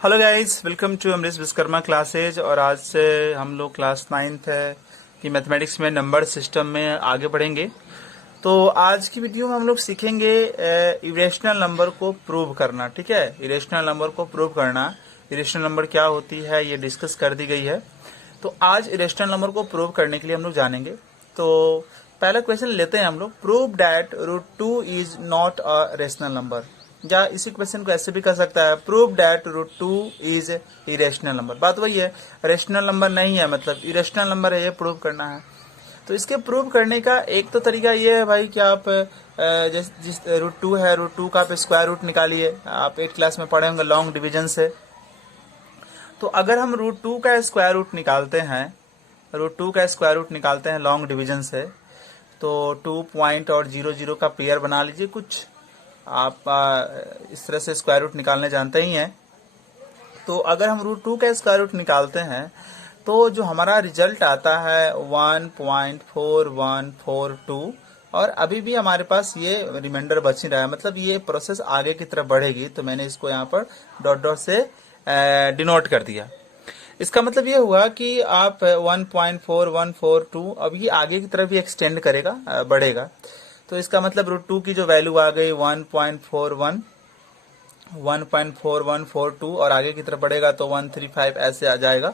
Hello guys, welcome to Amrish Vishwakarma classes. और आज से हम लोग क्लास 9th है कि मैथमेटिक्स में नंबर सिस्टम में आगे बढ़ेंगे। तो आज की वीडियो में हम लोग सीखेंगे इरेशनल नंबर को प्रूव करना। ठीक है, इरेशनल नंबर को प्रूव करना, इरेशनल नंबर क्या होती है ये डिस्कस कर दी गई है। तो आज इरेशनल नंबर को प्रूव करने के लिए हम लोग जानेंगे। तो पहला क्वेश्चन लेते हैं हम लोग, prove that √2 is not a rational number. या इसी क्वेश्चन को ऐसे भी कर सकता है, prove that √2 is irrational number. बात वही है, रेशनल नंबर नहीं है मतलब इरेशनल नंबर है, ये प्रूव करना है। तो इसके प्रूव करने का एक तो तरीका ये है भाई कि आप जिस √2 है, √2 का आप स्क्वायर रूट निकालिए। आप 8th क्लास में पढ़े होंगे लॉन्ग डिवीजन से। तो अगर हम √2 का स्क्वायर रूट निकालते हैं, √2 का स्क्वायर रूट निकालते हैं लॉन्ग डिवीजन से, तो 2 पॉइंट और 0 0 का पेयर बना लीजिए। कुछ आप इस तरह से स्क्वायर रूट निकालने जानते ही हैं। तो अगर हम √2 का स्क्वायर रूट निकालते हैं तो जो हमारा रिजल्ट आता है 1.4142। और अभी भी हमारे पास ये रिमाइंडर बच ही रहा है, मतलब ये प्रोसेस आगे की तरफ बढ़ेगी। तो मैंने इसको यहाँ पर डॉट डॉट से डिनोट कर दिया। इसका मतलब ये हुआ कि आप 1.4142 अब ये आगे की तरफ भी एक्सटेंड करेगा, बढ़ेगा। तो इसका मतलब √2 की जो वैल्यू आ गई 1.4142 और आगे की तरफ बढ़ेगा तो 135 ऐसे आ जाएगा।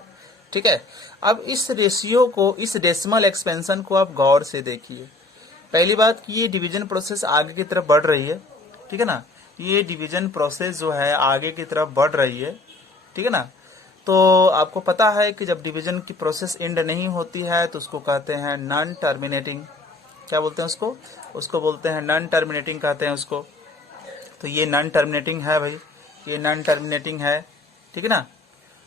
ठीक है, अब इस रेशियो को, इस डेसिमल एक्सपेंशन को आप गौर से देखिए। पहली बात कि ये डिवीजन प्रोसेस आगे की तरफ बढ़ रही है। ठीक है ना, ये डिवीजन प्रोसेस जो है आगे की तरफ बढ़ रही है। ठीक है ना, तो आपको पता है कि जब डिवीजन की प्रोसेस एंड नहीं होती है तो उसको कहते हैं नॉन टर्मिनेटिंग। क्या बोलते हैं उसको? उसको बोलते हैं नॉन टर्मिनेटिंग कहते हैं उसको। तो ये नॉन टर्मिनेटिंग है भाई, ये नॉन टर्मिनेटिंग है। ठीक है ना।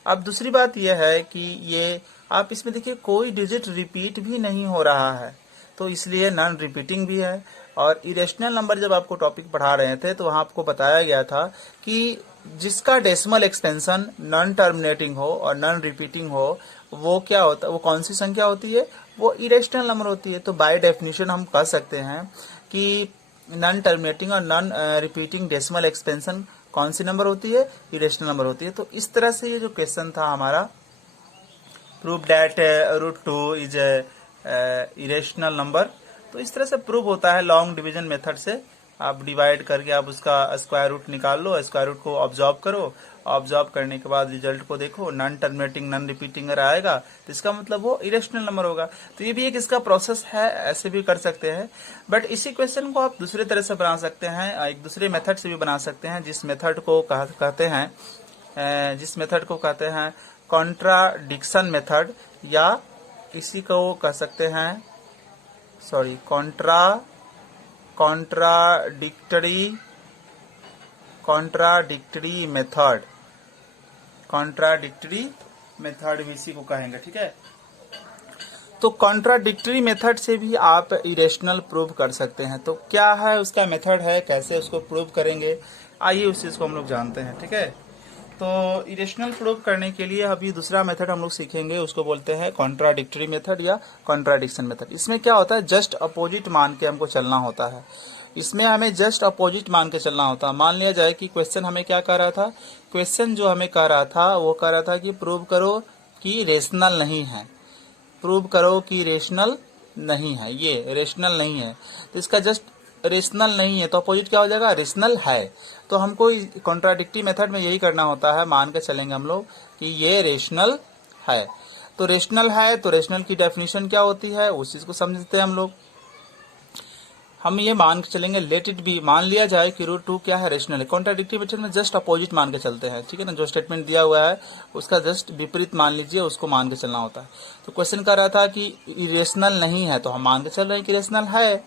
अब दूसरी बात यह है कि ये आप इसमें देखिए कोई डिजिट रिपीट भी नहीं हो रहा है, तो इसलिए नॉन रिपीटिंग भी है। और इरेशनल नंबर जब आपको टॉपिक पढ़ा रहे थे तो वहां आपको बताया गया था कि जिसका डेसिमल एक्सपेंशन नॉन टर्मिनेटिंग हो और नॉन रिपीटिंग हो, वो क्या होता है, वो कौन सी संख्या होती है? वो इरेशनल नंबर होती है। तो बाय डेफिनेशन हम कह सकते हैं कि नॉन टर्मिनेटिंग और नॉन रिपीटिंग डेसिमल एक्सपेंशन कौन सी नंबर होती है? इरेशनल नंबर होती है। तो इस तरह से ये जो क्वेश्चन था हमारा, prove that √2 is irrational number, तो इस तरह से प्रूव होता है लॉन्ग डिवीजन मेथड से। आप डिवाइड करके आप उसका स्क्वायर रूट निकाल लो, स्क्वायर रूट को ऑब्जर्व करो, ऑब्जर्व करने के बाद रिजल्ट को देखो, नॉन टर्मिनेटिंग नॉन रिपीटिंग अगर आएगा तो इसका मतलब वो इरेशनल नंबर होगा। तो ये भी एक इसका प्रोसेस है, ऐसे भी कर सकते हैं। बट इसी क्वेश्चन को आप दूसरे तरह से बना सकते हैं, एक दूसरे मेथड से भी बना सकते हैं, जिस मेथड को कहते हैं कॉन्ट्राडिक्शन मेथड, या किसी को कह सकते हैं कॉन्ट्राडिक्टरी मेथड भी इसी को कहेंगे। ठीक है, तो कॉन्ट्राडिक्टरी मेथड से भी आप इरेशनल प्रूव कर सकते हैं। तो क्या है उसका मेथड है, कैसे उसको प्रूव करेंगे, आइए उस चीज को हम लोग जानते हैं। ठीक है, तो इरेशनल प्रूव करने के लिए अभी दूसरा मेथड हम लोग सीखेंगे, उसको बोलते हैं कॉन्ट्राडिक्टरी मेथड या कॉन्ट्राडिक्शन मेथड। इसमें क्या होता है, जस्ट अपोजिट मान के हमको चलना होता है। इसमें हमें जस्ट अपोजिट मान के चलना होता है। मान लिया जाए कि क्वेश्चन हमें क्या कह रहा था, क्वेश्चन जो हमें कह रहा था वो कह रहा था कि प्रूव करो कि रेशनल नहीं है, प्रूव करो कि रेशनल नहीं है, ये रेशनल नहीं है। तो इसका जस्ट रेशनल नहीं है तो अपोजिट क्या हो जाएगा, रेशनल है। तो हमको कॉन्ट्राडिक्टरी मेथड में यही करना होता है, मान के चलेंगे हम लोग कि ये रेशनल है। तो रेशनल है तो रेशनल की डेफिनेशन क्या होती है उस चीज को समझते हैं हम लोग। हम ये मान के चलेंगे, लेट इट बी, मान लिया जाए कि √2 क्या है, रेशनल है। कॉन्ट्राडिक्टरी मेथड में जस्ट अपोजिट मान के चलते हैं। ठीक है ना, जो स्टेटमेंट दिया हुआ है उसका जस्ट विपरीत मान लीजिए, उसको मान के चलना होता है। तो क्वेश्चन कर रहा था कि इरेशनल नहीं है, तो हम मान के चल रहे हैं कि रेशनल है।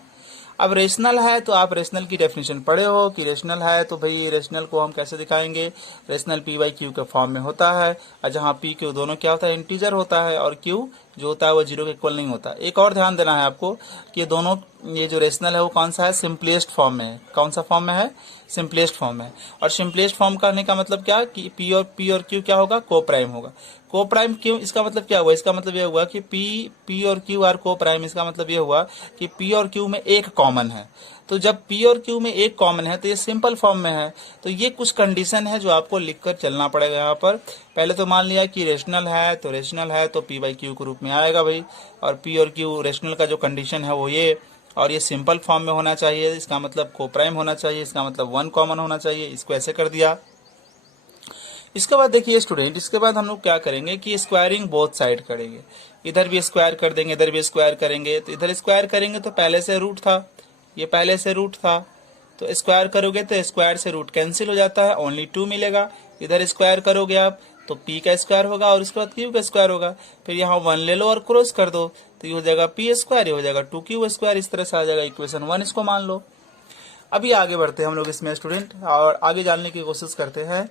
अब रेशनल है तो आप रेशनल की डेफिनेशन पढ़े हो कि रेशनल है तो भाई रेशनल को हम कैसे दिखाएंगे, रेशनल p/q के फॉर्म में होता है, और जहाँ p q दोनों क्या होता है, इंटीजर होता है, और q जो होता है वो 0 के इक्वल नहीं होता। एक और ध्यान देना है आपको कि दोनों, ये जो रेशनल है वो कौन सा है, सिंपलेस्ट फॉर्म में है। कौन सा फॉर्म में है, सिंपलेस्ट फॉर्म में। और सिंपलेस्ट फॉर्म कहने का मतलब क्या कि p और q क्या होगा, को प्राइम होगा। को प्राइम क्यों, इसका मतलब क्या हुआ, इसका मतलब यह हुआ कि p और q आर को प्राइम। इसका मतलब यह हुआ कि p और q में एक कॉमन है। तो जब P और Q में एक कॉमन है तो ये सिंपल फॉर्म में है। तो ये कुछ कंडीशन है जो आपको लिखकर चलना पड़ेगा यहाँ पर। पहले तो मान लिया कि रेशनल है, तो रेशनल है तो P बाई Q के रूप में आएगा भाई, और P और Q रेशनल का जो कंडीशन है वो ये, और ये सिंपल फॉर्म में होना चाहिए, इसका मतलब कोप्राइम होना चाहिए, इसका मतलब 1 कॉमन होना चाहिए। इसको ऐसे कर दिया। इसके बाद देखिए स्टूडेंट, इसके बाद हम लोग क्या करेंगे कि स्क्वायरिंग बोथ साइड करेंगे। इधर भी स्क्वायर कर देंगे, इधर भी स्क्वायर करेंगे। तो इधर स्क्वायर करेंगे तो पहले से रूट था, ये पहले से रूट था, तो स्क्वायर करोगे तो स्क्वायर से रूट कैंसिल हो जाता है, ओनली 2 मिलेगा। इधर स्क्वायर करोगे आप तो P का स्क्वायर होगा और उसके बाद Q का स्क्वायर होगा। फिर यहाँ 1 ले लो और क्रॉस कर दो, तो ये हो जाएगा P स्क्वायर, ये हो जाएगा 2Q स्क्वायर। इस तरह से आ जाएगा इक्वेशन 1, इसको मान लो। अभी आगे बढ़ते हैं हम लोग इसमें स्टूडेंट, और आगे जानने की कोशिश करते हैं।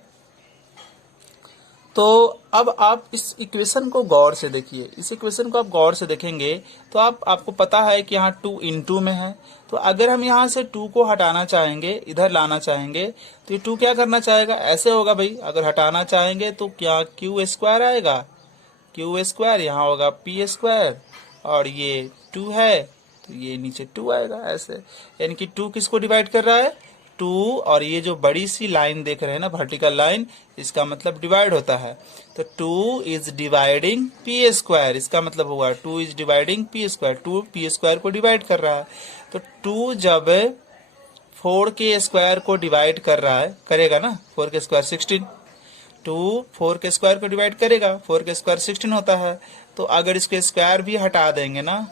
तो अब आप इस इक्वेशन को गौर से देखिए। इस इक्वेशन को आप गौर से देखेंगे तो आपको पता है कि यहाँ 2 × में है। तो अगर हम यहाँ से 2 को हटाना चाहेंगे, इधर लाना चाहेंगे, तो ये 2 क्या करना चाहेगा, ऐसे होगा भाई। अगर हटाना चाहेंगे तो क्या Q स्क्वायर आएगा, Q स्क्वायर, यहाँ होगा P स्क्वायर, और ये 2 है तो ये नीचे 2 आएगा ऐसे। यानी कि 2 किसको डिवाइड कर रहा है, 2, और ये जो बड़ी सी लाइन देख रहे हैं ना, वर्टिकल लाइन, इसका मतलब डिवाइड होता है। तो 2 इज डिवाइडिंग P स्क्वायर, इसका मतलब होगा 2 is dividing P square, 2 P square को डिवाइड कर रहा है। तो 2 जब 4 के स्क्वायर को डिवाइड कर रहा है, करेगा ना, 4 के स्क्वायर 16, 2 4 के स्क्वायर को डिवाइड करेगा, 4 के स्क्वायर 16 होता है। तो अगर इसके स्क्वायर भी हटा देंगे ना,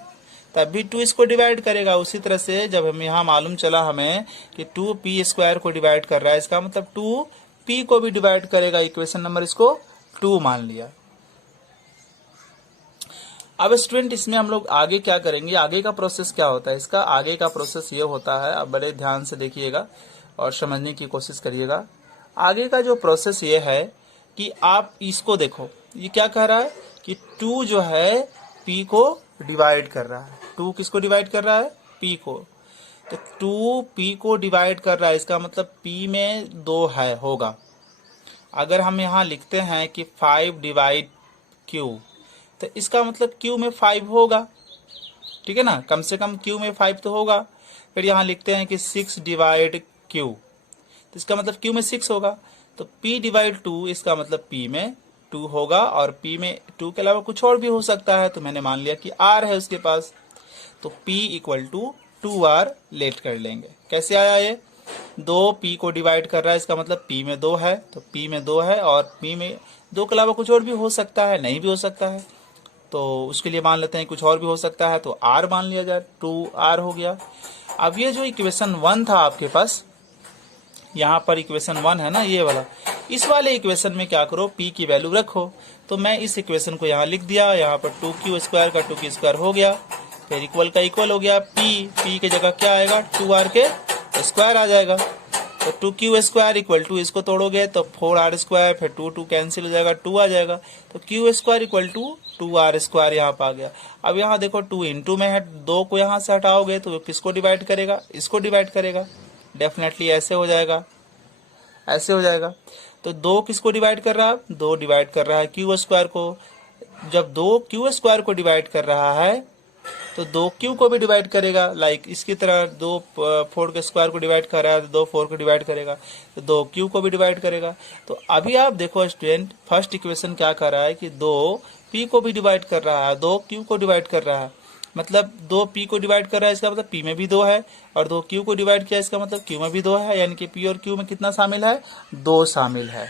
तब भी 2 इसको डिवाइड करेगा। उसी तरह से जब हम यहाँ मालूम चला हमें कि 2 P स्क्वायर को डिवाइड कर रहा है, इसका मतलब 2 P को भी डिवाइड करेगा। इक्वेशन नंबर इसको 2 मान लिया। अब स्टूडेंट इसमें हम लोग आगे क्या करेंगे, आगे का प्रोसेस क्या होता है इसका, आगे का प्रोसेस ये होता है, अब बड़े ध्यान से देखिएगा और समझने की कोशिश करिएगा। आगे का जो प्रोसेस ये है कि आप इसको देखो, ये क्या कह रहा है कि 2 जो है P को डिवाइड कर रहा है। 2 किसको डिवाइड कर रहा है, P को। तो 2 P को डिवाइड कर रहा है, इसका मतलब P में 2 है, होगा। अगर हम यहाँ लिखते हैं कि 5 डिवाइड Q, तो इसका मतलब Q में 5 होगा, ठीक है ना, कम से कम Q में 5 तो होगा। फिर यहाँ लिखते हैं कि 6 डिवाइड Q, तो इसका मतलब Q में 6 होगा। तो P डिवाइड 2, इसका मतलब P में 2 होगा, और P में 2 के अलावा कुछ और भी हो सकता है। तो मैंने मान लिया कि R है उसके पास, तो P equal to 2R late कर लेंगे। कैसे आया ये, 2 P को डिवाइड कर रहा है, इसका मतलब P में 2 है, तो P में 2 है, और P में 2 के अलावा कुछ और भी हो सकता है, नहीं भी हो सकता है, तो उसके लिए मान लेते हैं कुछ और भी हो सकता है, तो R मान लिया जाए, 2R हो गया। अब ये जो इक्वेशन 1 था आपके पास, यहाँ पर इक्वेशन 1 है ना, ये वाला, इस वाले इक्वेशन में क्या करो, P की वैल्यू रखो। तो मैं इस इक्वेशन को यहाँ लिख दिया, यहाँ पर 2Q स्क्वायर का 2Q स्क्वायर हो गया, फिर इक्वल का इक्वल हो गया, P की जगह क्या आएगा, 2R के स्क्वायर आ जाएगा। तो 2Q स्क्वायर इक्वल टू, इसको तोड़ोगे तो 4R स्क्वायर, फिर 2 कैंसिल हो जाएगा, 2 आ जाएगा। तो Q square equal to 2R square यहाँ पर आ गया। अब यहाँ देखो 2 × में है, 2 को यहाँ से हटाओगे तो किसको डिवाइड करेगा, इसको डिवाइड करेगा, डेफिनेटली ऐसे हो जाएगा, ऐसे हो जाएगा। तो 2 किसको डिवाइड कर रहा है, 2 डिवाइड कर रहा है Q स्क्वायर को। जब 2 Q स्क्वायर को डिवाइड कर रहा है तो 2Q को भी डिवाइड करेगा, लाइक इसकी तरह 2 4 के स्क्वायर को डिवाइड कर रहा है तो 2 4 को डिवाइड करेगा, तो 2Q को भी डिवाइड करेगा। तो अभी आप देखो स्टूडेंट, फर्स्ट इक्वेशन क्या कर रहा है कि 2 P को भी डिवाइड कर रहा है, 2 Q को डिवाइड कर रहा है, मतलब 2 P को डिवाइड कर रहा है, इसका मतलब P में भी 2 है, और 2 Q को डिवाइड किया, इसका मतलब Q में भी 2 है, यानी कि P और Q में कितना शामिल है, 2 शामिल है।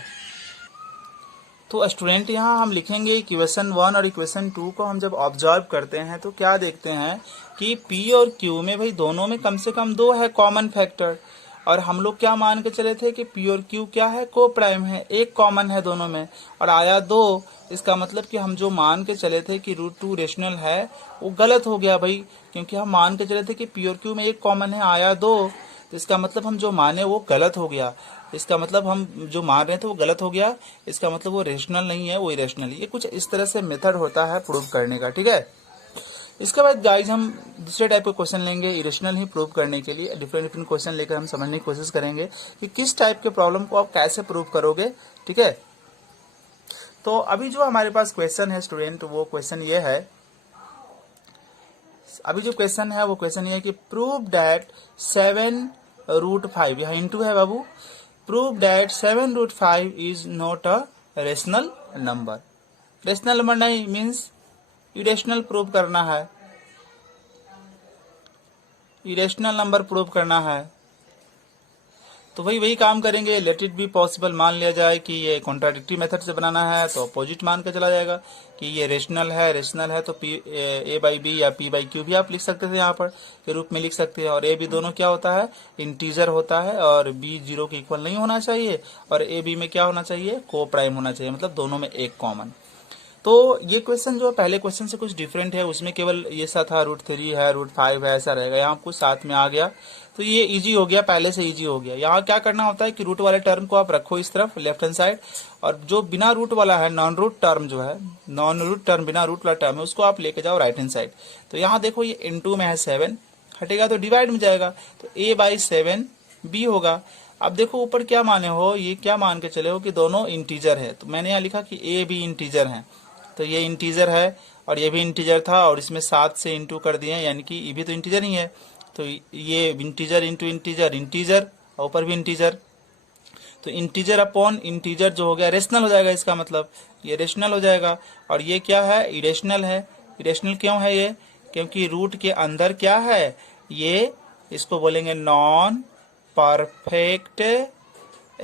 तो स्टूडेंट यहाँ हम लिखेंगे इक्वेशन 1 और इक्वेशन 2 को हम जब ऑब्जर्व करते हैं तो क्या देखते हैं कि P और Q में भाई दोनों में कम से कम 2 है कॉमन फैक्टर, और हम लोग क्या मान के चले थे कि P और Q क्या है, को प्राइम है, एक कॉमन है दोनों में, और आया 2। इसका मतलब कि हम जो मान के चले थे कि √2 रेशनल है वो गलत हो गया भाई, क्योंकि हम मान के चले थे कि P और Q में एक कॉमन है, आया 2, तो इसका मतलब हम जो माने वो गलत हो गया। इसका मतलब हम जो मान रहे थे वो गलत हो गया, इसका मतलब वो रेशनल नहीं है, वो इरेशनल। ये कुछ इस तरह से मेथड होता है प्रूव करने का, ठीक है। इसके बाद गाइज हम दूसरे टाइप के क्वेश्चन लेंगे इरेशनल ही प्रूव करने के लिए। डिफरेंट क्वेश्चन लेकर हम समझने की कोशिश करेंगे कि किस टाइप के प्रॉब्लम को आप कैसे प्रूव करोगे, ठीक है। तो अभी जो हमारे पास क्वेश्चन है स्टूडेंट, वो क्वेश्चन ये है, अभी जो क्वेश्चन है वो क्वेश्चन ये है कि प्रूव दैट 7√5, यहाँ इंटू है बाबू, prove that 7√5 is not a rational number. Rational number नहीं मीन्स इरेशनल प्रूव करना है, इरेशनल नंबर प्रूव करना है। तो वही काम करेंगे। लेट इट बी पॉसिबल, मान लिया जाए कि ये कॉन्ट्राडिक्टरी मेथड से बनाना है तो अपोजिट मान कर चला जाएगा कि ये रेशनल है तो पी ए बाई बी या पी बाई क्यू भी आप लिख सकते थे यहाँ पर के रूप में लिख सकते हैं। और ए बी दोनों क्या होता है, इंटीजर होता है, और बी 0 के इक्वल नहीं होना चाहिए, और ए बी में क्या होना चाहिए, को प्राइम होना चाहिए, मतलब दोनों में एक कॉमन। तो ये क्वेश्चन जो पहले क्वेश्चन से कुछ डिफरेंट है, उसमें केवल ये सा था √3 है, √5 है, ऐसा रहेगा। यहाँ कुछ साथ में आ गया तो ये इजी हो गया, पहले से इजी हो गया। यहाँ क्या करना होता है कि रूट वाले टर्म को आप रखो इस तरफ लेफ्ट हैंड साइड, और जो बिना रूट वाला है, नॉन रूट टर्म जो है, नॉन रूट टर्म बिना रूट वाला टर्म है, उसको आप लेके जाओ राइट हैंड साइड। तो यहाँ देखो ये इनटू में है 7, हटेगा तो डिवाइड में जाएगा, तो a/7 b होगा। अब देखो ऊपर क्या माने हो, ये क्या मान के चले हो कि दोनों इंटीजर है। तो मैंने यहाँ लिखा कि a b इंटीजर है, तो ये इंटीजर है और ये भी इंटीजर था, और इसमें 7 से इंटू कर दिए, यानी कि ये भी तो इंटीजर ही है। तो ये इंटीजर इंटू इंटीजर, इंटीजर, और ऊपर भी इंटीजर, तो इंटीजर अपॉन इंटीजर जो हो गया रेशनल हो जाएगा, इसका मतलब ये रेशनल हो जाएगा। और ये क्या है, इरेशनल है। इरेशनल क्यों है ये, क्योंकि रूट के अंदर क्या है, ये इसको बोलेंगे नॉन परफेक्ट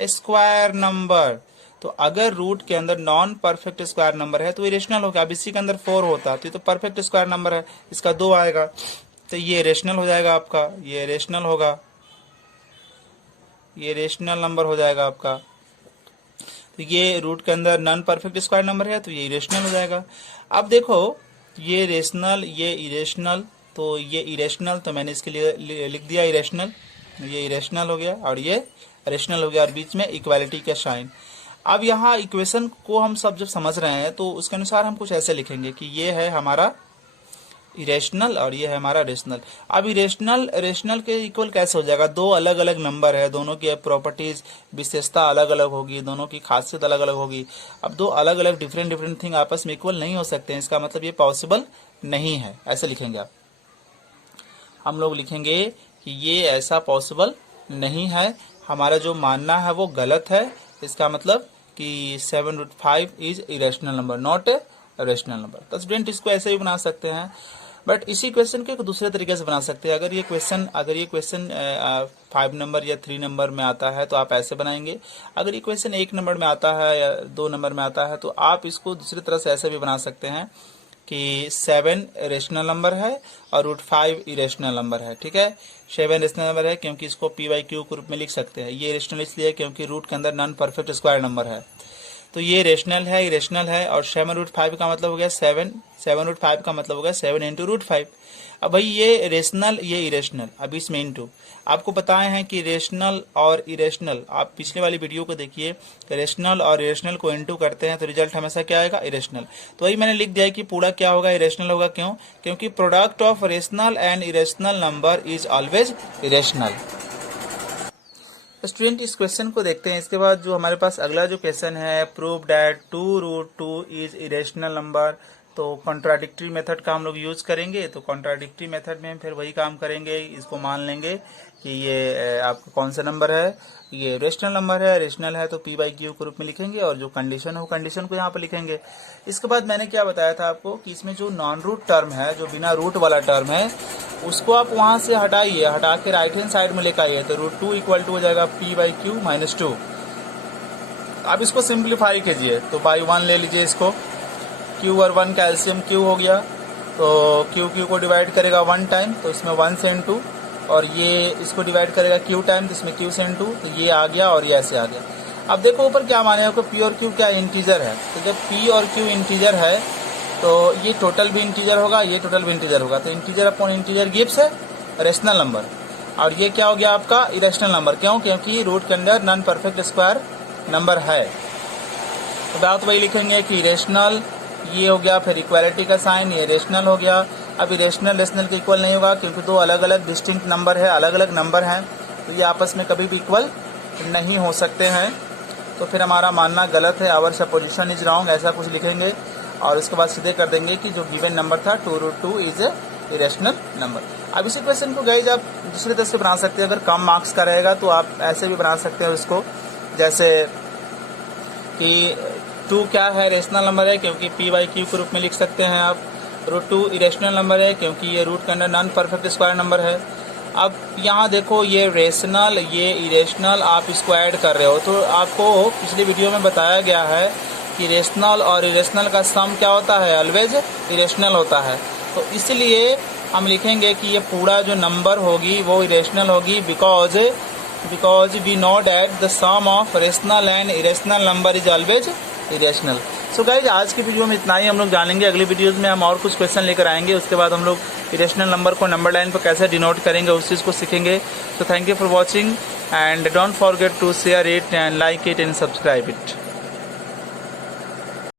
स्क्वायर नंबर। तो अगर रूट के अंदर नॉन परफेक्ट स्क्वायर नंबर है तो इरेशनल होगा। अब इसी के अंदर 4 होता तो परफेक्ट स्क्वायर नंबर है, इसका 2 आएगा, तो ये रेशनल हो जाएगा आपका, ये रेशनल होगा, ये रेशनल नंबर हो जाएगा आपका। तो ये रूट के अंदर नॉन परफेक्ट स्क्वायर नंबर है तो ये इरेशनल हो जाएगा। अब देखो ये रेशनल, ये इरेशनल, तो ये इरेशनल, तो मैंने इसके लिए लिख दिया इरेशनल, ये इरेशनल हो गया और ये रेशनल हो गया, और बीच में इक्वालिटी का साइन। अब यहाँ इक्वेशन को हम सब जब समझ रहे हैं तो उसके अनुसार हम कुछ ऐसे लिखेंगे कि ये है हमारा इरेशनल और ये है हमारा रेशनल। अब इरेशनल रेशनल के इक्वल कैसे हो जाएगा, दो अलग अलग नंबर है, दोनों की प्रॉपर्टीज विशेषता अलग अलग होगी, दोनों की खासियत अलग अलग होगी। अब दो अलग अलग डिफरेंट थिंग आपस में इक्वल नहीं हो सकते हैं, इसका मतलब ये पॉसिबल नहीं है, ऐसे लिखेंगे आप। हम लोग लिखेंगे कि ये ऐसा पॉसिबल नहीं है, हमारा जो मानना है वो गलत है, इसका मतलब कि 7√5 is irrational number, not a rational number. तो स्टूडेंट इसको ऐसे भी बना सकते हैं, बट इसी क्वेश्चन को एक दूसरे तरीके से बना सकते हैं। अगर ये क्वेश्चन 5 नंबर या 3 नंबर में आता है तो आप ऐसे बनाएंगे। अगर ये क्वेश्चन 1 नंबर में आता है या 2 नंबर में आता है तो आप इसको दूसरी तरह से ऐसे भी बना सकते हैं कि 7 रेशनल नंबर है और √5 इरेशनल नंबर है। ठीक है, 7 रेशनल नंबर है क्योंकि इसको p/q के रूप में लिख सकते हैं। ये रेशनल इसलिए क्योंकि रूट के अंदर नॉन परफेक्ट स्क्वायर नंबर है, तो ये रेशनल है, इरेशनल है। और 7√5 का मतलब हो गया 7√5 का मतलब हो गया 7 इंटू √5। अब भाई ये रेशनल ये इरेशनल, अब इसमें इंटू आपको बताए हैं कि रेशनल और इरेशनल, आप पिछले वाली वीडियो को देखिए, रेशनल और इरेशनल को इंटू करते हैं तो रिजल्ट हमेशा क्या आएगा, इरेशनल। तो वही मैंने लिख दिया कि पूरा क्या होगा, इरेशनल होगा। क्यों, क्योंकि product of rational and irrational number is always irrational. Student इस क्वेश्चन को देखते हैं, इसके बाद जो हमारे पास अगला जो क्वेश्चन है, prove that 2√2 is irrational number. तो कॉन्ट्राडिक्टरी मेथड का हम लोग यूज करेंगे। तो कॉन्ट्राडिक्टरी मेथड में फिर वही काम करेंगे, इसको मान लेंगे कि ये आपका कौन सा नंबर है, ये रेशनल नंबर है, रेशनल है तो p/q के रूप में लिखेंगे, और जो कंडीशन हो कंडीशन को यहाँ पर लिखेंगे। इसके बाद मैंने क्या बताया था आपको कि इसमें जो नॉन रूट टर्म है, जो बिना रूट वाला टर्म है, उसको आप वहां से हटाइए, हटा के राइट हैंड साइड में लेकर आइए, तो √2 इक्वल टू हो जाएगा p/q - 2। अब इसको सिंप्लीफाई कीजिए, तो बाई 1 ले लीजिए इसको, q और 1 का एलसीएम q हो गया, तो q को डिवाइड करेगा 1 टाइम, तो इसमें 1 से इंटू, और ये इसको डिवाइड करेगा q टाइम, तो इसमें q से इंटू, तो ये आ गया और ये ऐसे आ गया। अब देखो ऊपर क्या माने को p और q क्या इंटीजर है, तो जब p और q इंटीजर है तो ये टोटल भी इंटीजर होगा, ये टोटल भी इंटीजर होगा, तो इंटीजर अपॉन इंटीजर गिव्स है रेशनल नंबर। और ये क्या हो गया आपका इरेशनल नंबर, क्यों, क्योंकि रूट के अंदर नॉन परफेक्ट स्क्वायर नंबर है। तो बात वही लिखेंगे कि रेशनल ये हो गया, फिर इक्वालिटी का साइन, ये रेशनल हो गया। अब इरेशनल रेशनल के इक्वल नहीं होगा क्योंकि दो अलग अलग डिस्टिंक्ट नंबर है, अलग अलग नंबर हैं, तो ये आपस में कभी भी इक्वल नहीं हो सकते हैं। तो फिर हमारा मानना गलत है, आवर सपोजिशन इज रॉन्ग, ऐसा कुछ लिखेंगे और उसके बाद सीधे कर देंगे कि जो गिवन नंबर था 2√2 इज इरेशनल नंबर। अब इसी क्वेश्चन को गाइज आप दूसरी तरह से बना सकते हैं। अगर कम मार्क्स का रहेगा तो आप ऐसे भी बना सकते हैं उसको, जैसे कि 2 क्या है, रेशनल नंबर है क्योंकि p/q के रूप में लिख सकते हैं आप। √2 इरेशनल नंबर है क्योंकि ये रूट के अंदर नॉन परफेक्ट स्क्वायर नंबर है। अब यहाँ देखो ये रेशनल ये इरेशनल आप इसको ऐड कर रहे हो, तो आपको पिछली वीडियो में बताया गया है कि रेशनल और इरेशनल का सम क्या होता है, ऑलवेज इरेशनल होता है। तो इसलिए हम लिखेंगे कि ये पूरा जो नंबर होगी वो इरेशनल होगी, because we know that the sum of rational and irrational number is always irrational. So guys आज की वीडियो में इतना ही हम लोग जानेंगे। अगली वीडियोस में हम और कुछ क्वेश्चन लेकर आएंगे, उसके बाद हम लोग इरेशनल नंबर को नंबर लाइन पर कैसे डिनोट करेंगे उस चीज़ को सीखेंगे। So thank you for watching and don't forget to share it and like it and subscribe it.